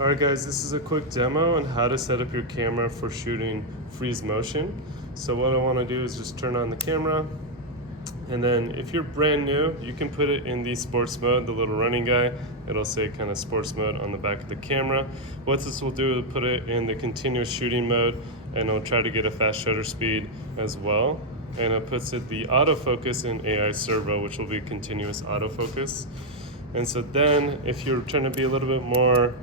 Alright guys, this is a quick demo on how to set up your camera for shooting freeze motion. So what I want to do is just turn on the camera, and then if you're brand new, you can put it in the sports mode, the little running guy. It'll say kind of sports mode on the back of the camera. What this will do is put it in the continuous shooting mode, and it'll try to get a fast shutter speed as well. And it puts it the autofocus in AI servo, which will be continuous autofocus. And so then if you're trying to be a little bit more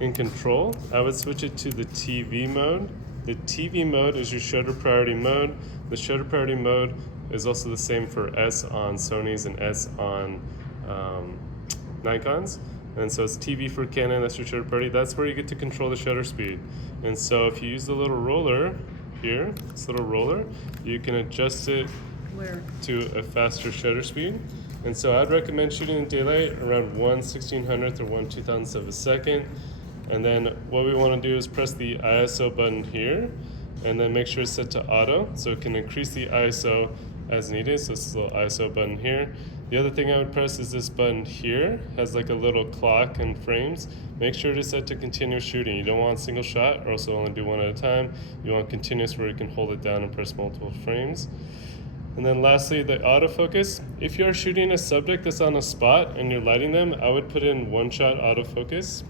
in control, I would switch it to the TV mode. The TV mode is your shutter priority mode. The shutter priority mode is also the same for S on Sony's and S on Nikon's. And so it's TV for Canon, that's your shutter priority. That's where you get to control the shutter speed. And so if you use the little roller here, this little roller, you can adjust it to a faster shutter speed. And so I'd recommend shooting in daylight around 1/1600th or 1/2000th of a second. And then what we want to do is press the ISO button here, and then make sure it's set to auto, so it can increase the ISO as needed. So it's a little ISO button here. The other thing I would press is this button here, has like a little clock and frames. Make sure it is set to continuous shooting. You don't want single shot, or else it'll only do one at a time. You want continuous, where you can hold it down and press multiple frames. And then lastly, the autofocus. If you're shooting a subject that's on a spot and you're lighting them, I would put in one-shot autofocus.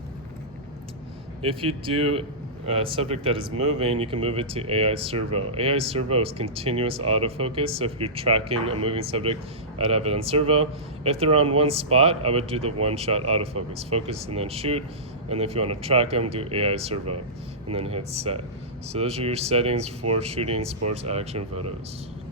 If you do a subject that is moving, you can move it to AI servo. AI servo is continuous autofocus, so if you're tracking a moving subject, I'd have it on servo. If they're on one spot, I would do the one-shot autofocus. Focus and then shoot, and if you want to track them, do AI servo, and then hit set. So those are your settings for shooting sports action photos.